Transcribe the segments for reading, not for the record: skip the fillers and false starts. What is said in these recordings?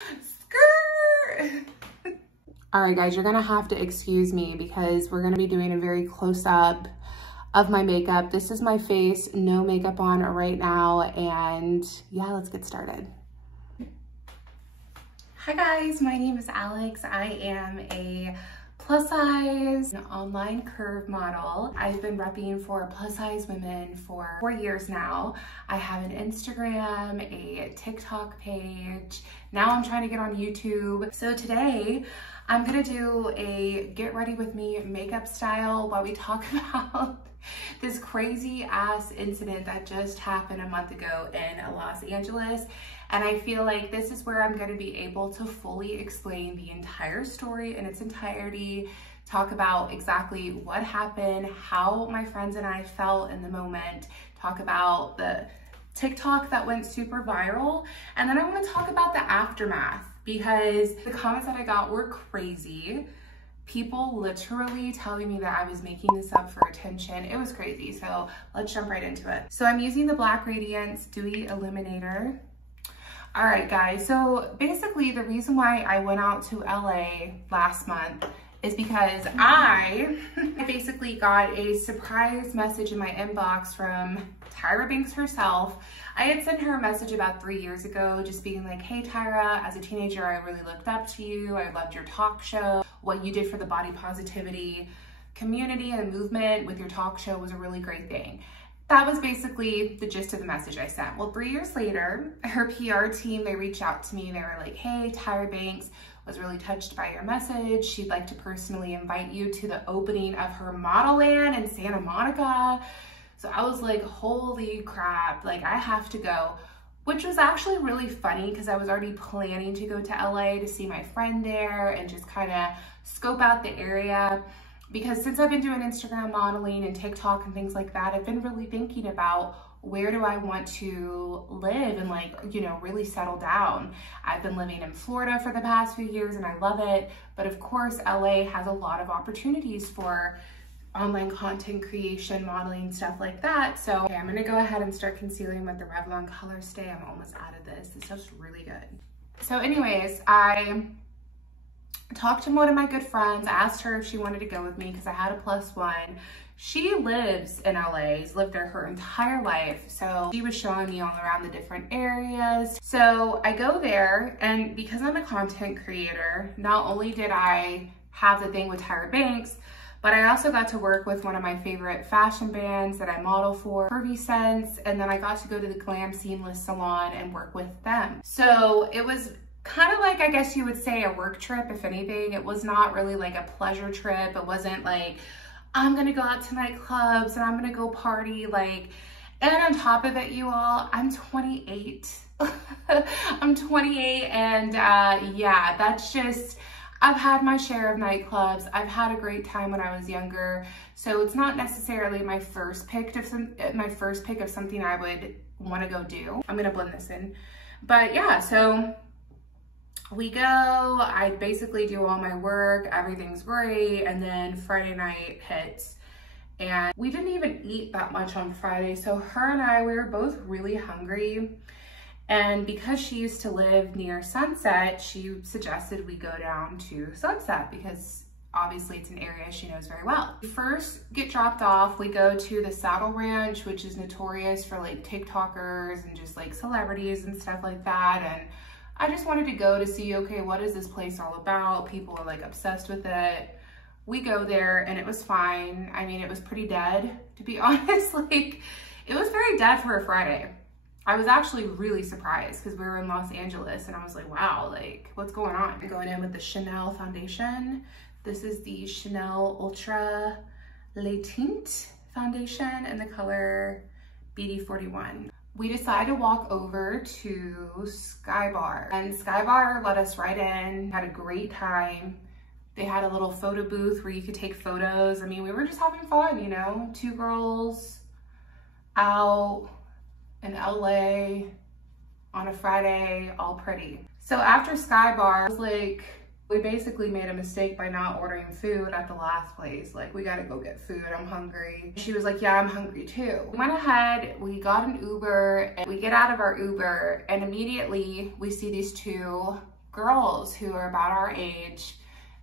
Skirt. All right, guys, you're gonna have to excuse me because we're gonna be doing a very close-up of my makeup. This is my face, no makeup on right now, and yeah, let's get started. Hi guys, my name is Alex. I am a plus size online curve model. I've been repping for plus size women for 4 years now. I have an Instagram, a TikTok page. Now I'm trying to get on YouTube. So today I'm gonna do a get ready with me makeup style while we talk about this crazy ass incident that just happened a month ago in Los Angeles. And I feel like this is where I'm gonna be able to fully explain the entire story in its entirety, talk about exactly what happened, how my friends and I felt in the moment, talk about the TikTok that went super viral, and then I wanna talk about the aftermath because the comments that I got were crazy. People literally telling me that I was making this up for attention. It was crazy, so let's jump right into it. So I'm using the Black Radiance Dewy Illuminator. All right, guys, so basically the reason why I went out to LA last month is because I basically got a surprise message in my inbox from Tyra Banks herself. I had sent her a message about 3 years ago, just being like, hey Tyra, as a teenager, I really looked up to you. I loved your talk show. What you did for the body positivity community and movement with your talk show was a really great thing. That was basically the gist of the message I sent. Well, 3 years later, her PR team, they reached out to me. They were like, hey, Tyra Banks was really touched by your message. She'd like to personally invite you to the opening of her Model Land in Santa Monica. So I was like, holy crap, like I have to go, which was actually really funny because I was already planning to go to LA to see my friend there and just kind of scope out the area. Because since I've been doing Instagram modeling and TikTok and things like that, I've been really thinking about where do I want to live and like, you know, really settle down. I've been living in Florida for the past few years and I love it. But of course, LA has a lot of opportunities for online content creation, modeling, stuff like that. So okay, I'm gonna go ahead and start concealing with the Revlon Color Stay. I'm almost out of this. This stuff's really good. So anyways, I talked to one of my good friends. I asked her if she wanted to go with me because I had a +1. She lives in LA, has lived there her entire life. So she was showing me all around the different areas. So I go there, and because I'm a content creator, not only did I have the thing with Tyra Banks, but I also got to work with one of my favorite fashion brands that I model for, Curvy Sense, and then I got to go to the Glam Seamless Salon and work with them. So it was kind of like, I guess you would say, a work trip, if anything. It was not really like a pleasure trip. It wasn't like, I'm gonna go out to nightclubs and I'm gonna go party, like, and on top of it, you all, I'm 28. I'm 28 and yeah, that's just, I've had my share of nightclubs. I've had a great time when I was younger. So it's not necessarily my first pick of something I would want to go do. I'm gonna blend this in. But yeah, so we go, I basically do all my work, everything's great, and then Friday night hits. And we didn't even eat that much on Friday. So her and I, we were both really hungry. And because she used to live near Sunset, she suggested we go down to Sunset because obviously it's an area she knows very well. We first get dropped off, we go to the Saddle Ranch, which is notorious for like TikTokers and just like celebrities and stuff like that. And I just wanted to go to see, okay, what is this place all about? People are like obsessed with it. We go there and it was fine. I mean, it was pretty dead, to be honest. Like, it was very dead for a Friday. I was actually really surprised because we were in Los Angeles and I was like, wow, like what's going on? I'm going in with the Chanel foundation. This is the Chanel Ultra Le Tint foundation in the color BD41. We decided to walk over to Sky Bar, and Sky Bar let us right in, had a great time. They had a little photo booth where you could take photos. I mean, we were just having fun, you know, 2 girls out in LA on a Friday, all pretty. So after Sky Bar, I was like, we basically made a mistake by not ordering food at the last place. Like, we gotta go get food, I'm hungry. She was like, yeah, I'm hungry too. We went ahead, we got an Uber, and we get out of our Uber, and immediately we see these 2 girls who are about our age.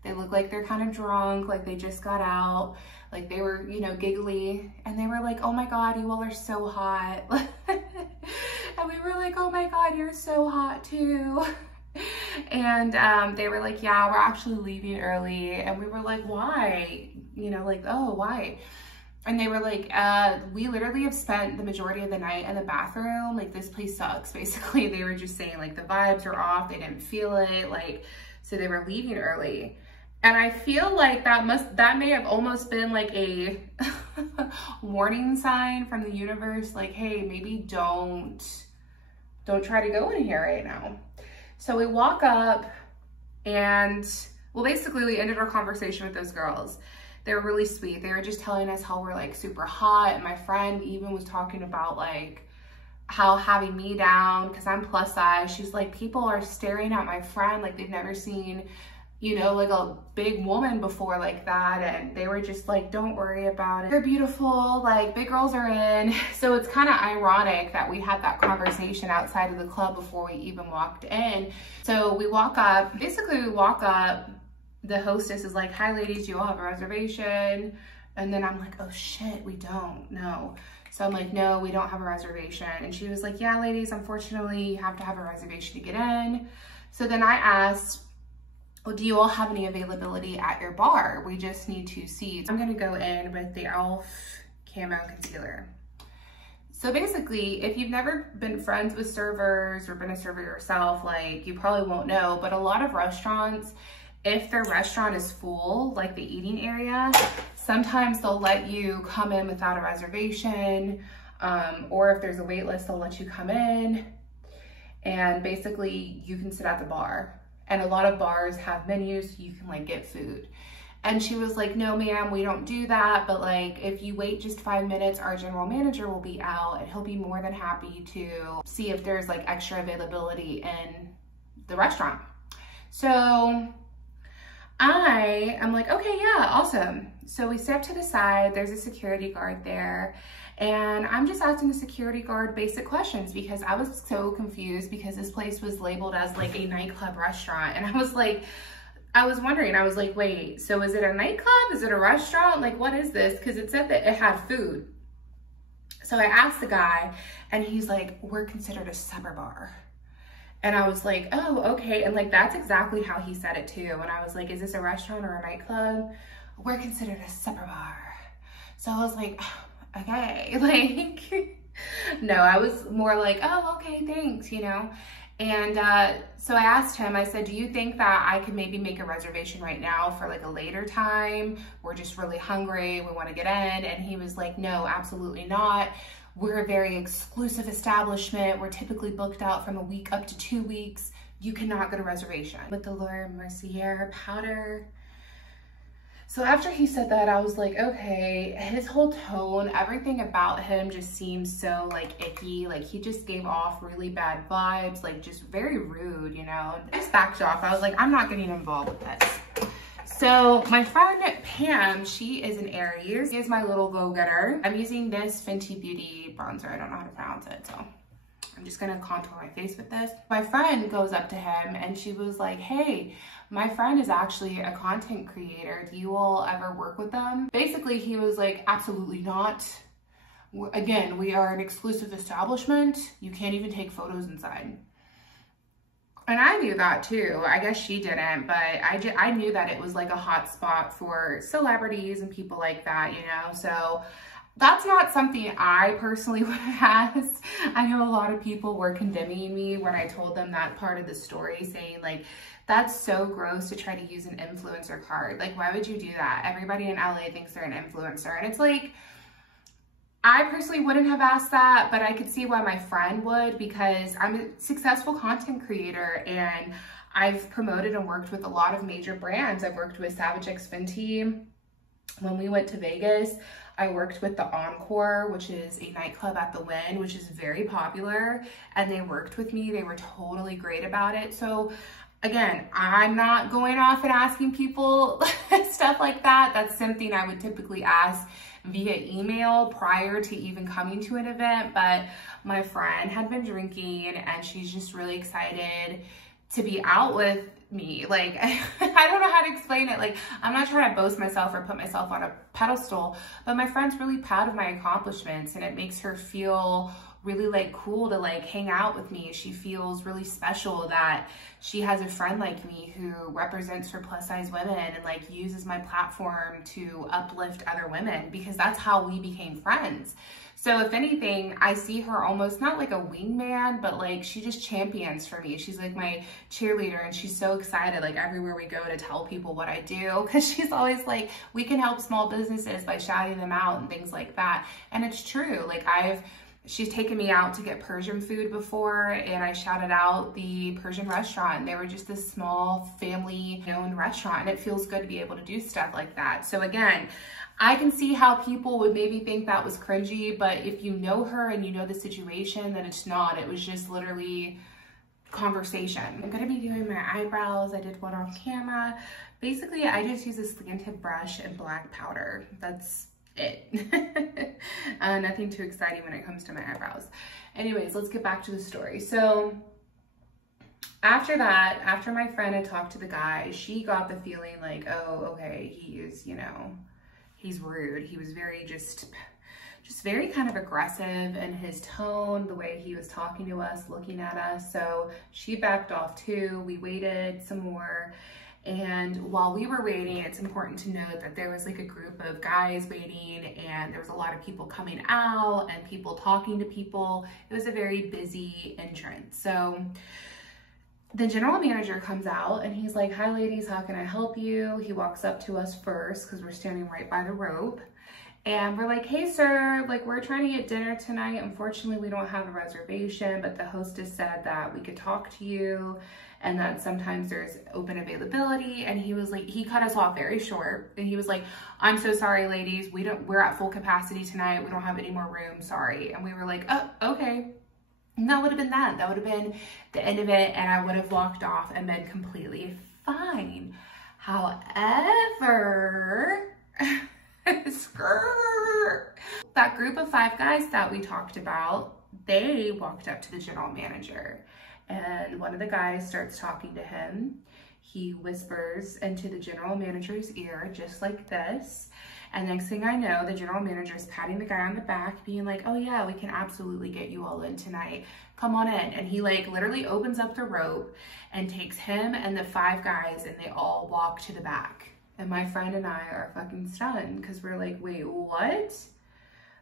They look like they're kind of drunk, like they just got out, like they were, you know, giggly, and they were like, oh my God, you all are so hot. And we were like, oh my God, you're so hot too. And they were like, yeah, we're actually leaving early. And we were like, why? You know, like, oh, why? And they were like, we literally have spent the majority of the night in the bathroom. Like, this place sucks, basically. They were just saying, like, the vibes are off. They didn't feel it. Like, so they were leaving early. And I feel like that may have almost been like a warning sign from the universe. Like, hey, maybe don't try to go in here right now. So we walk up and, well, basically we ended our conversation with those girls. They were really sweet. They were just telling us how we're like super hot. And my friend even was talking about like how having me down, because I'm plus size. She's like, people are staring at my friend like they've never seen, you know, like a big woman before like that. And they were just like, don't worry about it. You're beautiful, like big girls are in. So it's kind of ironic that we had that conversation outside of the club before we even walked in. So we walk up, basically we walk up, the hostess is like, hi ladies, do you all have a reservation? And then I'm like, oh shit, we don't, no. So I'm like, no, we don't have a reservation. And she was like, yeah, ladies, unfortunately, you have to have a reservation to get in. So then I asked, well, do you all have any availability at your bar? We just need 2 seats. I'm gonna go in with the e.l.f. Camo Concealer. So basically, if you've never been friends with servers or been a server yourself, like you probably won't know, but a lot of restaurants, if their restaurant is full, like the eating area, sometimes they'll let you come in without a reservation, or if there's a wait list, they'll let you come in, and basically you can sit at the bar. And a lot of bars have menus, so you can like get food. And she was like, no ma'am, we don't do that, but like if you wait just 5 minutes, our general manager will be out and he'll be more than happy to see if there's like extra availability in the restaurant. So I am like, okay, yeah, awesome. So we step to the side, there's a security guard there, and I'm just asking the security guard basic questions because I was so confused because this place was labeled as like a nightclub restaurant. And I was wondering, I was like, wait, so is it a nightclub? Is it a restaurant? Like, what is this? Because it said that it had food. So I asked the guy and he's like, we're considered a supper bar. And I was like, oh, okay. And like, that's exactly how he said it too. And I was like, is this a restaurant or a nightclub? We're considered a supper bar. So I was like, oh, okay. Like, no, I was more like, oh, okay, thanks, you know? And so I asked him, I said, do you think that I could maybe make a reservation right now for like a later time? We're just really hungry, we want to get in. And he was like, no, absolutely not. We're a very exclusive establishment. We're typically booked out from a week up to 2 weeks. You cannot get a reservation. With the Laura Mercier powder. So after he said that, I was like, okay, his whole tone, everything about him just seems so like icky. Like he just gave off really bad vibes, like just very rude, you know? I just backed off. I was like, I'm not getting involved with this. So my friend Pam, she is an Aries. She is my little go-getter. I'm using this Fenty Beauty bronzer. I don't know how to pronounce it, so I'm just gonna contour my face with this. My friend goes up to him and she was like, hey, my friend is actually a content creator. Do you all ever work with them? Basically, he was like, absolutely not. Again, we are an exclusive establishment. You can't even take photos inside. And I knew that too. I guess she didn't, but I knew that it was like a hot spot for celebrities and people like that, you know? So that's not something I personally would have asked. I know a lot of people were condemning me when I told them that part of the story, saying like, that's so gross to try to use an influencer card. Like, why would you do that? Everybody in LA thinks they're an influencer. And it's like, I personally wouldn't have asked that, but I could see why my friend would, because I'm a successful content creator and I've promoted and worked with a lot of major brands. I've worked with Savage X Fenty. When we went to Vegas, I worked with the Encore, which is a nightclub at the Wynn, which is very popular, and they worked with me. They were totally great about it. So again, I'm not going off and asking people stuff like that. That's something I would typically ask via email prior to even coming to an event. But my friend had been drinking and she's just really excited to be out with me. Like, I don't know how to explain it. Like, I'm not trying to boast myself or put myself on a pedestal, but my friend's really proud of my accomplishments, and it makes her feel really like cool to like hang out with me. She feels really special that she has a friend like me who represents for plus size women and like uses my platform to uplift other women, because that's how we became friends. So if anything, I see her almost not like a wingman, but like she just champions for me. She's like my cheerleader, and she's so excited like everywhere we go to tell people what I do, because she's always like, we can help small businesses by shouting them out and things like that. And it's true. Like, she's taken me out to get Persian food before, and I shouted out the Persian restaurant. They were just this small family-owned restaurant, and it feels good to be able to do stuff like that. So again, I can see how people would maybe think that was cringy, but if you know her and you know the situation, then it's not. It was just literally conversation. I'm gonna be doing my eyebrows. I did one off camera. Basically, I just use a slanted brush and black powder. That's it. Nothing too exciting when it comes to my eyebrows. Anyways, let's get back to the story. So after that, after my friend had talked to the guy, she got the feeling like, oh, okay, he is, you know, he's rude. He was very just very kind of aggressive in his tone, the way he was talking to us, looking at us. So she backed off too. We waited some more. And while we were waiting, it's important to note that there was like a group of guys waiting, and there was a lot of people coming out and people talking to people. It was a very busy entrance. So the general manager comes out and he's like, hi ladies, how can I help you? He walks up to us first because we're standing right by the rope. And we're like, hey sir, like we're trying to get dinner tonight. Unfortunately, we don't have a reservation, but the hostess said that we could talk to you and that sometimes there's open availability. And he was like, he cut us off very short. And he was like, I'm so sorry, ladies. We're at full capacity tonight. We don't have any more room, sorry. And we were like, oh, okay. And that would have been that. That would have been the end of it. And I would have walked off and been completely fine. However, that group of 5 guys that we talked about, they walked up to the general manager, and one of the guys starts talking to him. He whispers into the general manager's ear just like this, and next thing I know, the general manager is patting the guy on the back, being like, oh yeah, we can absolutely get you all in tonight, come on in. And he like literally opens up the rope and takes him and the 5 guys, and they all walk to the back. And my friend and I are fucking stunned because we're like, wait, what?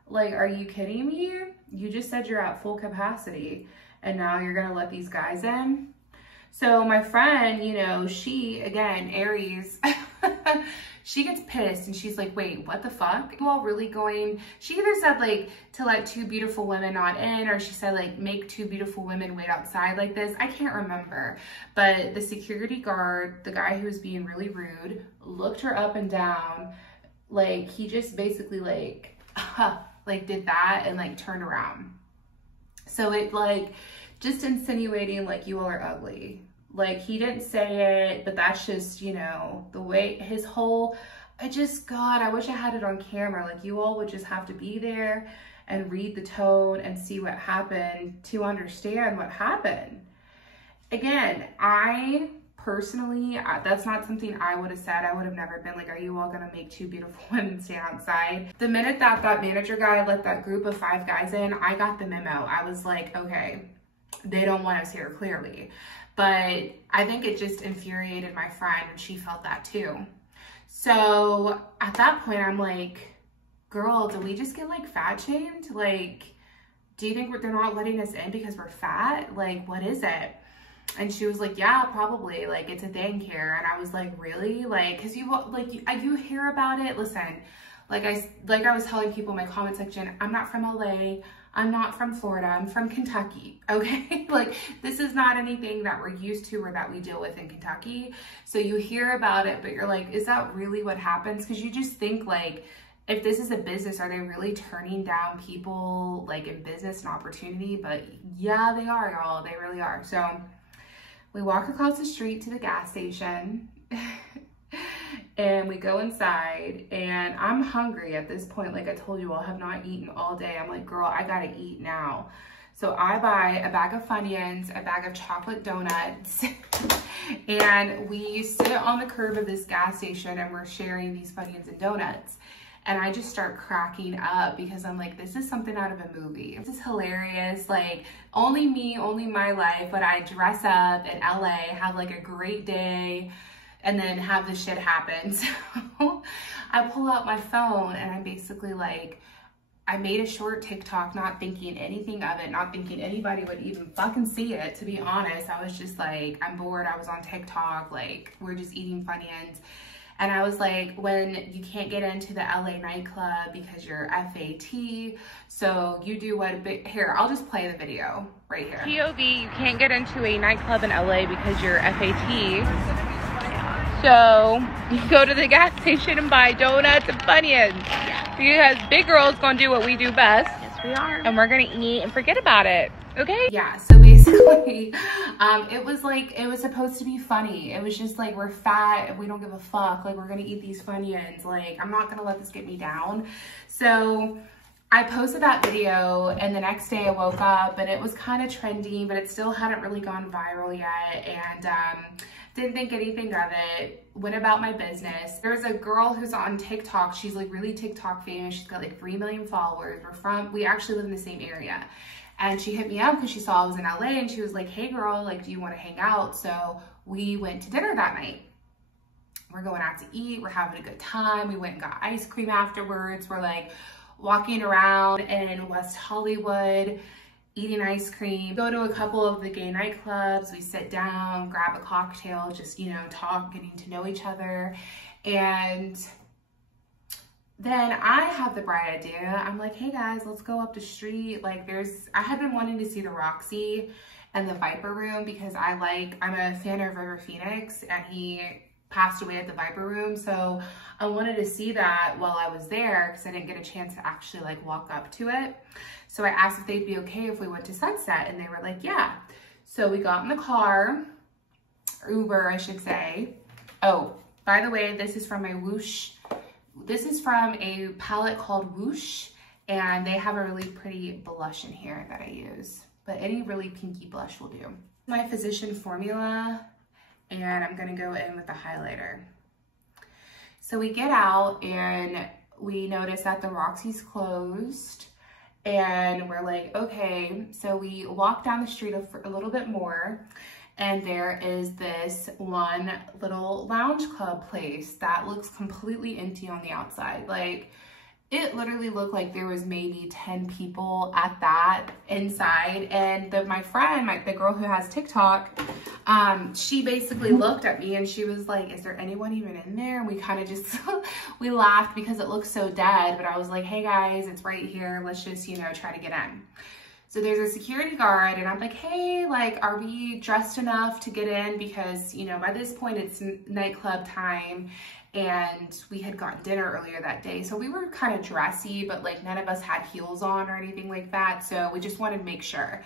Like, are you kidding me? You just said you're at full capacity and now you're gonna let these guys in? So my friend, you know, she, again, Aries, she gets pissed and she's like, wait, what the fuck? You all really going? She either said like to let 2 beautiful women not in, or she said like make 2 beautiful women wait outside like this. I can't remember. But the security guard, the guy who was being really rude, looked her up and down. Like he just basically like, like did that and like turned around. So it like just insinuating like you all are ugly. Like he didn't say it, but that's just, you know, the way his whole, God, I wish I had it on camera. Like you all would just have to be there and read the tone and see what happened to understand what happened. Again, I personally, that's not something I would have said. I would have never been like, are you all gonna make 2 beautiful women stand outside? The minute that manager guy let that group of 5 guys in, I got the memo. I was like, okay, they don't want us here, clearly. But I think it just infuriated my friend, and she felt that too. So at that point, I'm like, girl, did we just get like fat shamed? Like, do you think they're not letting us in because we're fat? Like, what is it? And she was like, yeah, probably, like it's a thing here. And I was like, really? Like, cause you hear about it. Listen, like I was telling people in my comment section, I'm not from LA. I'm not from Florida, I'm from Kentucky, okay? Like, this is not anything that we're used to or that we deal with in Kentucky. So you hear about it, but you're like, is that really what happens? Because you just think like, if this is a business, are they really turning down people like in business and opportunity? But yeah, they are, y'all, they really are. So we walk across the street to the gas station and we go inside, and I'm hungry at this point. Like I told you, I have not eaten all day. I'm like, girl, I gotta eat now. So I buy a bag of Funyuns, a bag of chocolate donuts, and we sit on the curb of this gas station and we're sharing these Funyuns and donuts. And I just start cracking up because I'm like, this is something out of a movie. This is hilarious. Like, only me, only my life, but I dress up in LA, have like a great day, and then have this shit happen. So I pull out my phone and I'm basically like, I made a short TikTok, not thinking anything of it, not thinking anybody would even fucking see it, to be honest. I was just like, I'm bored. I was on TikTok, like, we're just eating Funyuns. And I was like, when you can't get into the LA nightclub because you're FAT, so you do what, here, I'll just play the video right here. POV, you can't get into a nightclub in LA because you're FAT. So you go to the gas station and buy donuts and Funyuns. Because big girls gonna do what we do best. Yes, we are. And we're gonna eat and forget about it. Okay? Yeah, so basically, it was supposed to be funny. It was just like, we're fat and we don't give a fuck. Like, we're gonna eat these Funyuns. Like, I'm not gonna let this get me down. So I posted that video, and the next day I woke up and it was kind of trending, but it still hadn't really gone viral yet. And didn't think anything of it, went about my business. There's a girl who's on TikTok. She's like really TikTok famous. She's got like 3 million followers. We actually live in the same area. And she hit me up because she saw I was in LA, and she was like, hey girl, like, do you want to hang out? So we went to dinner that night. We're going out to eat. We're having a good time. We went and got ice cream afterwards. We're like walking around in West Hollywood, eating ice cream. Go to a couple of the gay nightclubs. We sit down, grab a cocktail, just, you know, talk, getting to know each other. And then I have the bright idea. I'm like, hey guys, let's go up the street. Like, I had been wanting to see the Roxy and the Viper Room because I'm a fan of River Phoenix, and he passed away at the Viper Room. So I wanted to see that while I was there because I didn't get a chance to actually like walk up to it. So I asked if they'd be okay if we went to Sunset, and they were like, yeah. So we got in the car, Uber, I should say. Oh, by the way, this is from my Whoosh. This is from a palette called Whoosh, and they have a really pretty blush in here that I use, but any really pinky blush will do. My Physician formula, and I'm gonna go in with the highlighter. So we get out and we notice that the Roxy's closed, and we're like, okay. So we walk down the street a little bit more, and there is this one little lounge club place that looks completely empty on the outside. Like, it literally looked like there was maybe 10 people at that inside. And my friend, the girl who has TikTok, she basically looked at me and she was like, is there anyone even in there? And we kind of just, we laughed because it looked so dead. But I was like, hey guys, it's right here. Let's just, you know, try to get in. So there's a security guard, and I'm like, hey, like, are we dressed enough to get in? Because, you know, by this point it's nightclub time, and we had gotten dinner earlier that day. So we were kind of dressy, but like none of us had heels on or anything like that. So we just wanted to make sure.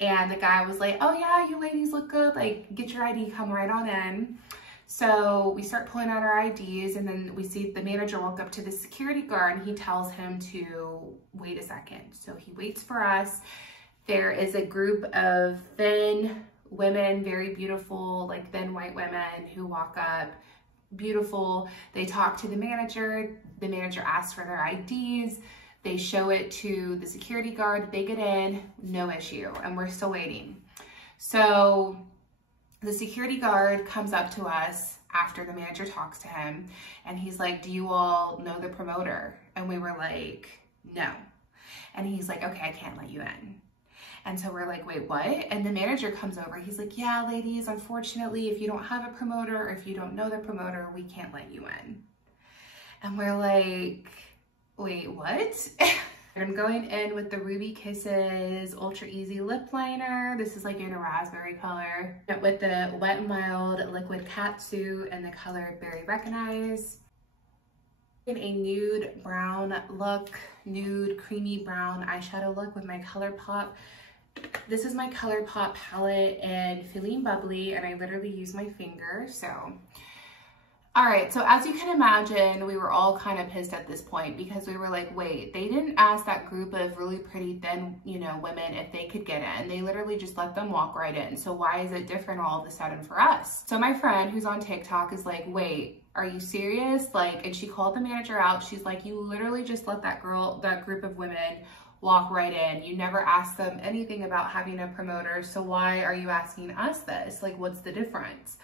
And the guy was like, oh yeah, you ladies look good. Like, get your ID, come right on in. So we start pulling out our IDs, and then we see the manager walk up to the security guard, and he tells him to wait a second. So he waits for us. There is a group of thin women, very beautiful, like thin white women who walk up, beautiful. They talk to the manager. The manager asks for their IDs. They show it to the security guard. They get in, no issue, and we're still waiting. So the security guard comes up to us after the manager talks to him, and he's like, do you all know the promoter? And we were like, no. And he's like, okay, I can't let you in. And so we're like, wait, what? And the manager comes over. He's like, yeah, ladies, unfortunately, if you don't have a promoter, or if you don't know the promoter, we can't let you in. And we're like, wait, what? I'm going in with the Ruby Kisses Ultra Easy Lip Liner. This is like in a raspberry color. With the Wet n Wild Liquid Catsuit and the color Berry Recognize. In a nude brown look, nude creamy brown eyeshadow look with my ColourPop. This is my ColourPop palette in Feeling Bubbly, and I literally use my finger. So All right, so as you can imagine, we were all kind of pissed at this point because we were like, wait, they didn't ask that group of really pretty thin, you know, women if they could get in. They literally just let them walk right in. So why is it different all of a sudden for us? So my friend who's on TikTok is like, wait, are you serious? Like, and she called the manager out. She's like, you literally just let that group of women walk right in. You never asked them anything about having a promoter. So why are you asking us this? Like, what's the difference?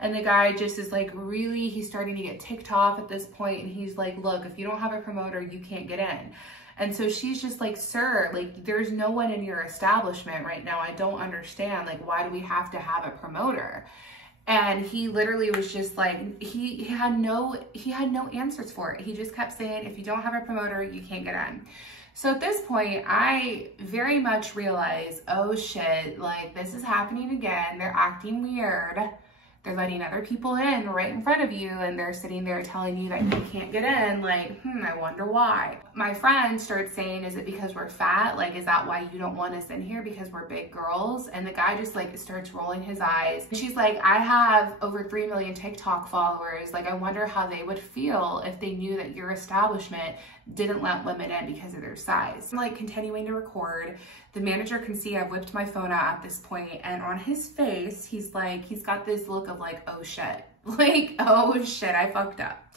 And the guy just is like, really, he's starting to get ticked off at this point. And he's like, look, if you don't have a promoter, you can't get in. And so she's just like, sir, like, there's no one in your establishment right now. I don't understand. Like, why do we have to have a promoter? And he literally was just like, he had no answers for it. He just kept saying, if you don't have a promoter, you can't get in. So at this point, I very much realized, oh shit, like, this is happening again. They're acting weird. They're letting other people in right in front of you, and they're sitting there telling you that you can't get in. Like, I wonder why. My friend started saying, is it because we're fat? Like, is that why you don't want us in here, because we're big girls? And the guy just like starts rolling his eyes. She's like, I have over 3 million TikTok followers. Like, I wonder how they would feel if they knew that your establishment didn't let women in because of their size. I'm like continuing to record. The manager can see I've whipped my phone out at this point, and on his face, he's like, he's got this look of like, oh shit, like, oh shit, I fucked up.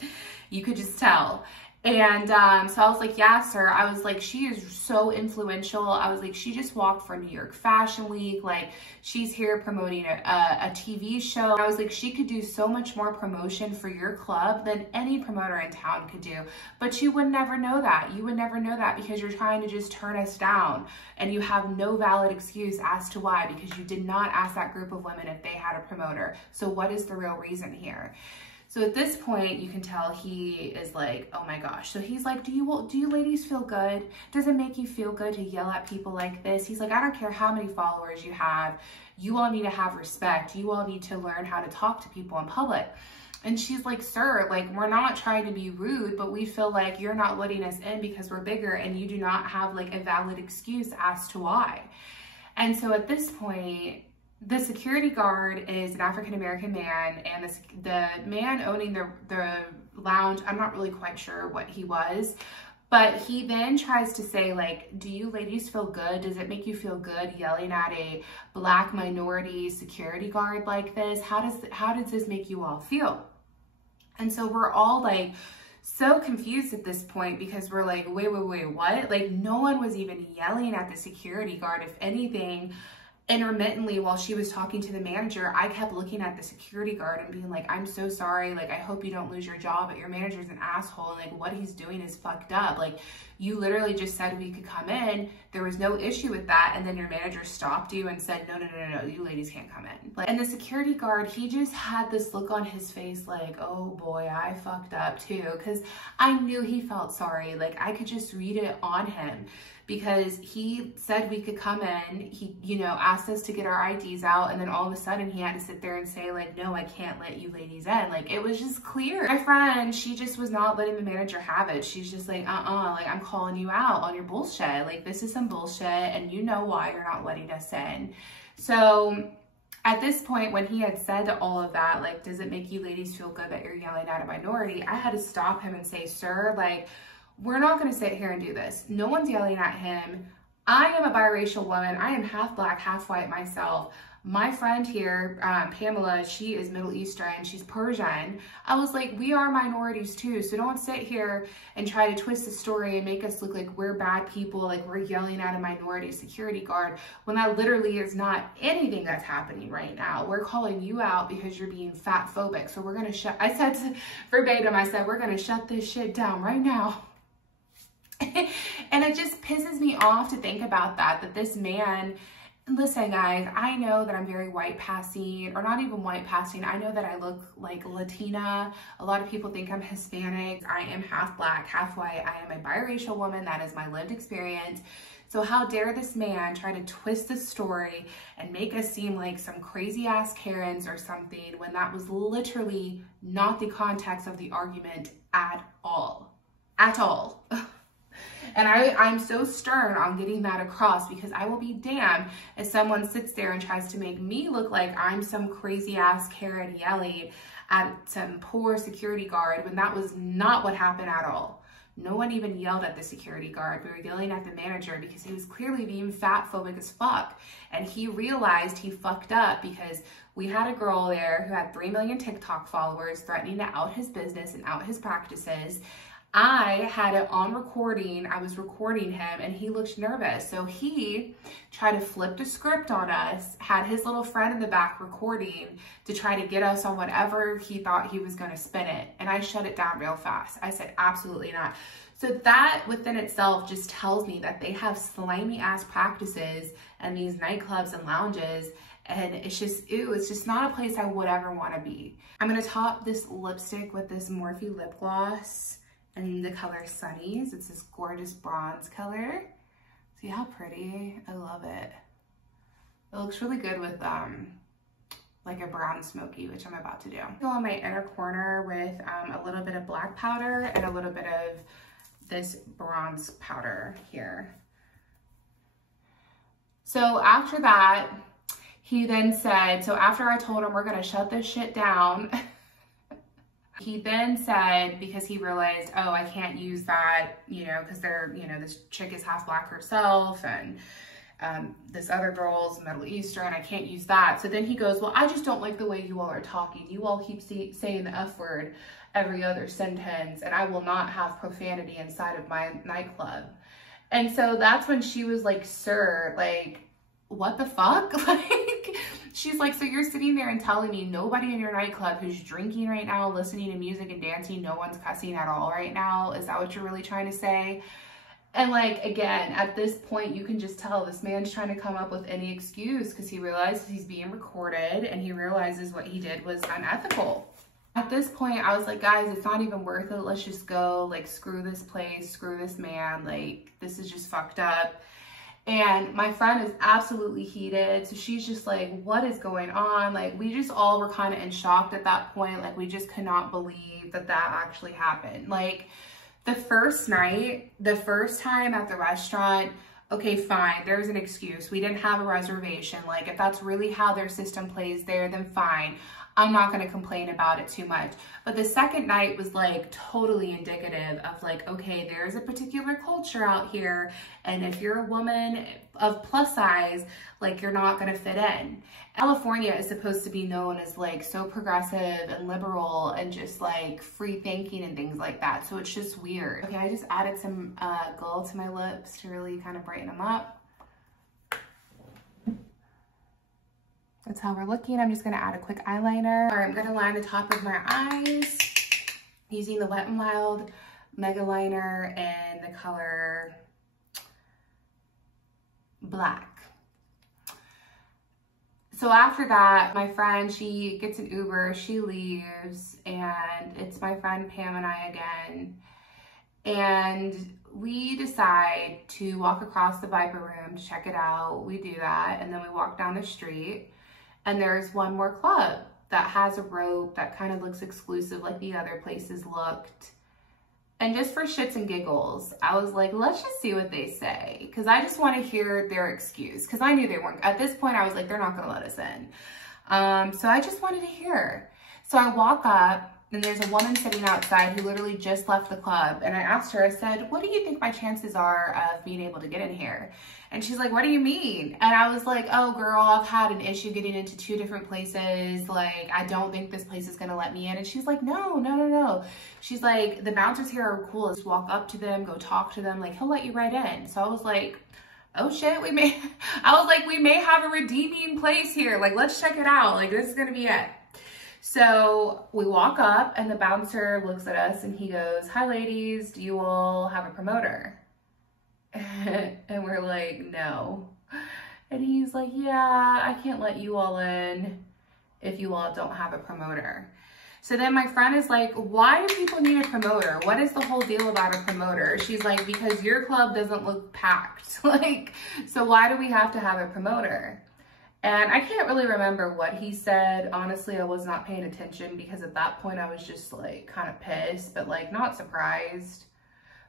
You could just tell. And so I was like, yeah, sir. I was like, she is so influential. I was like, she just walked for New York Fashion Week. Like, she's here promoting a TV show. I was like, she could do so much more promotion for your club than any promoter in town could do. But you would never know that. You would never know that because you're trying to just turn us down, and you have no valid excuse as to why, because you did not ask that group of women if they had a promoter. So what is the real reason here? So at this point, you can tell he is like, oh my gosh. So he's like, do you ladies feel good? Does it make you feel good to yell at people like this? He's like, I don't care how many followers you have. You all need to have respect. You all need to learn how to talk to people in public. And she's like, sir, like, we're not trying to be rude, but we feel like you're not letting us in because we're bigger, and you do not have like a valid excuse as to why. And so at this point, the security guard is an African-American man, and the man owning the lounge, I'm not really quite sure what he was, but he then tries to say, like, do you ladies feel good? Does it make you feel good yelling at a Black minority security guard like this? How does this make you all feel? And so we're all like so confused at this point, because we're like, wait, what? Like, no one was even yelling at the security guard. If anything, intermittently while she was talking to the manager, I kept looking at the security guard and being like, I'm so sorry. Like, I hope you don't lose your job, but your manager's an asshole. And like, what he's doing is fucked up. Like, you literally just said we could come in. There was no issue with that. And then your manager stopped you and said, no, you ladies can't come in. Like, and the security guard, he just had this look on his face like, oh boy, I fucked up too. Cause I knew he felt sorry. Like, I could just read it on him, because he said we could come in. He, you know, asked us to get our IDs out, and then all of a sudden he had to sit there and say like, no, I can't let you ladies in. Like, it was just clear. My friend, she just was not letting the manager have it. She's just like, like, I'm calling you out on your bullshit. Like, this is some bullshit, and you know why you're not letting us in. So at this point, when he had said all of that, like, does it make you ladies feel good that you're yelling at a minority? I had to stop him and say, sir, like, we're not going to sit here and do this. No one's yelling at him. I am a biracial woman. I am half Black, half white myself. My friend here, Pamela, she is Middle Eastern. She's Persian. I was like, we are minorities too. So don't sit here and try to twist the story and make us look like we're bad people, like we're yelling at a minority security guard, when that literally is not anything that's happening right now. We're calling you out because you're being fat phobic. So we're going to shut, I said verbatim, I said, we're going to shut this shit down right now. And it just pisses me off to think about that this man, listen guys, I know that I'm very white passing, or not even white passing. I know that I look like Latina. A lot of people think I'm Hispanic. I am half Black, half white. I am a biracial woman. That is my lived experience. So how dare this man try to twist the story and make us seem like some crazy ass Karens or something, when that was literally not the context of the argument at all. At all. And I'm so stern on getting that across, because I will be damned if someone sits there and tries to make me look like I'm some crazy ass Karen yelling at some poor security guard when that was not what happened at all. No one even yelled at the security guard. We were yelling at the manager because he was clearly being fat phobic as fuck. And he realized he fucked up because we had a girl there who had 3 million TikTok followers threatening to out his business and out his practices. I had it on recording. I was recording him and he looked nervous. So he tried to flip the script on us, had his little friend in the back recording to try to get us on whatever he thought he was going to spin it. And I shut it down real fast. I said, absolutely not. So that within itself just tells me that they have slimy ass practices and these nightclubs and lounges. And it's just, ew, it's just not a place I would ever want to be. I'm going to top this lipstick with this Morphe lip gloss. And the color Sunnies. It's this gorgeous bronze color. See how pretty? I love it. It looks really good with like a brown smoky, which I'm about to do. Go on my inner corner with a little bit of black powder and a little bit of this bronze powder here. So after that, he then said, so after I told him we're gonna shut this shit down, he then said, because he realized, oh, I can't use that, you know, because they're, you know, this chick is half black herself and this other girl's Middle Eastern, I can't use that. So then he goes, well, I just don't like the way you all are talking. You all keep saying the F word every other sentence, and I will not have profanity inside of my nightclub. And so that's when she was like, sir, like, what the fuck? Like, she's like, so you're sitting there and telling me nobody in your nightclub who's drinking right now, listening to music and dancing, no one's cussing at all right now? Is that what you're really trying to say? And like, again, at this point, you can just tell this man's trying to come up with any excuse because he realizes he's being recorded and he realizes what he did was unethical. At this point, I was like, guys, it's not even worth it. Let's just go. Like, screw this place, screw this man. Like, this is just fucked up. And my friend is absolutely heated. So she's just like, what is going on? Like, we just all were kind of in shock at that point. Like, we just could not believe that that actually happened. Like, the first night, the first time at the restaurant, okay, fine, there's an excuse. We didn't have a reservation. Like, if that's really how their system plays there, then fine. I'm not going to complain about it too much. But the second night was like totally indicative of like, okay, there's a particular culture out here. And if you're a woman of plus size, like, you're not going to fit in. California is supposed to be known as like so progressive and liberal and just like free thinking and things like that. So it's just weird. Okay, I just added some gold to my lips to really kind of brighten them up. That's how we're looking. I'm just gonna add a quick eyeliner. All right, I'm gonna line the top of my eyes using the Wet n Wild Mega Liner in the color Black. So after that, my friend, she gets an Uber, she leaves, and it's my friend Pam and I again. And we decide to walk across the Viper Room to check it out. We do that, and then we walk down the street. And there's one more club that has a rope that kind of looks exclusive like the other places looked. And just for shits and giggles, I was like, let's just see what they say. Because I just want to hear their excuse. Because I knew they weren't. At this point, I was like, they're not going to let us in. So I just wanted to hear. So I walk up, and there's a woman sitting outside who literally just left the club. And I asked her, I said, what do you think my chances are of being able to get in here? And she's like, what do you mean? And I was like, oh girl, I've had an issue getting into 2 different places. Like, I don't think this place is gonna let me in. And she's like, no. She's like, the bouncers here are cool. Just walk up to them, go talk to them. Like, he'll let you right in. So I was like, oh shit, we may have a redeeming place here. Like, let's check it out. Like, this is gonna be it. So we walk up and the bouncer looks at us and he goes, hi ladies, do you all have a promoter? And we're like, no. And he's like, yeah, I can't let you all in if you all don't have a promoter. So then my friend is like, why do people need a promoter? What is the whole deal about a promoter? She's like, because your club doesn't look packed. Like, so why do we have to have a promoter? And I can't really remember what he said. Honestly, I was not paying attention because at that point I was just like kind of pissed, but like not surprised.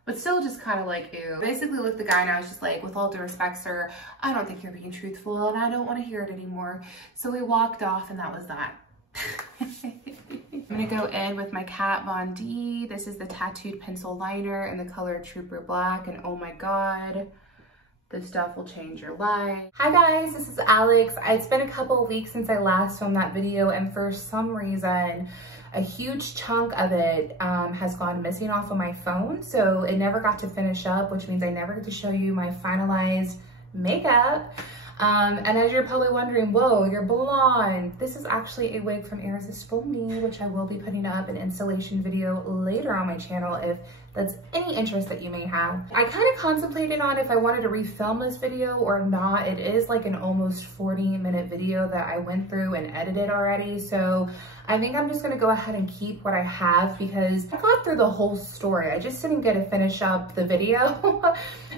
but still just kind of like, ew. Basically looked the guy and I was just like, with all due respect, sir, I don't think you're being truthful and I don't want to hear it anymore. So we walked off and that was that. I'm gonna go in with my Kat Von D. This is the tattooed pencil liner in the color Trooper Black, and oh my God, this stuff will change your life. Hi guys, this is Alex. It's been a couple of weeks since I last filmed that video, and for some reason, a huge chunk of it has gone missing off of my phone. So it never got to finish up, which means I never get to show you my finalized makeup. And as you're probably wondering, whoa, you're blonde. This is actually a wig from Irresistible Me, which I will be putting up an installation video later on my channel if that's any interest that you may have. I kind of contemplated on if I wanted to refilm this video or not. It is like an almost 40-minute video that I went through and edited already. So I think I'm just gonna go ahead and keep what I have because I got through the whole story. I just didn't get to finish up the video.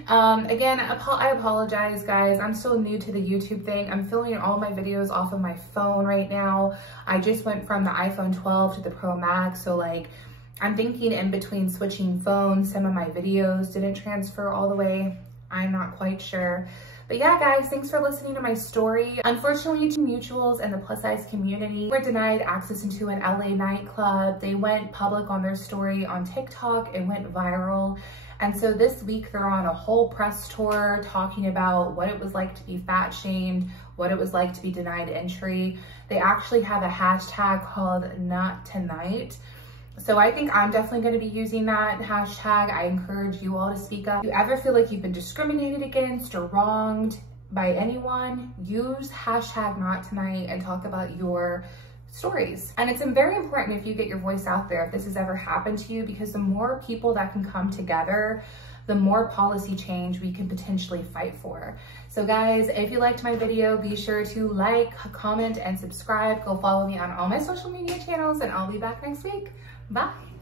Again, I apologize guys. I'm still new to the YouTube thing. I'm filming all my videos off of my phone right now. I just went from the iPhone 12 to the Pro Max. So like, I'm thinking in between switching phones, some of my videos didn't transfer all the way. I'm not quite sure. But yeah, guys, thanks for listening to my story. Unfortunately, two mutuals in the plus size community were denied access into an LA nightclub. They went public on their story on TikTok. It went viral. And so this week they're on a whole press tour talking about what it was like to be fat shamed, what it was like to be denied entry. They actually have a hashtag called Not Tonight. So I think I'm definitely going to be using that hashtag. I encourage you all to speak up. If you ever feel like you've been discriminated against or wronged by anyone, use hashtag Not Tonight and talk about your stories. And it's very important if you get your voice out there if this has ever happened to you, because the more people that can come together, the more policy change we can potentially fight for. So guys, if you liked my video, be sure to like, comment, and subscribe. Go follow me on all my social media channels, and I'll be back next week. Bye.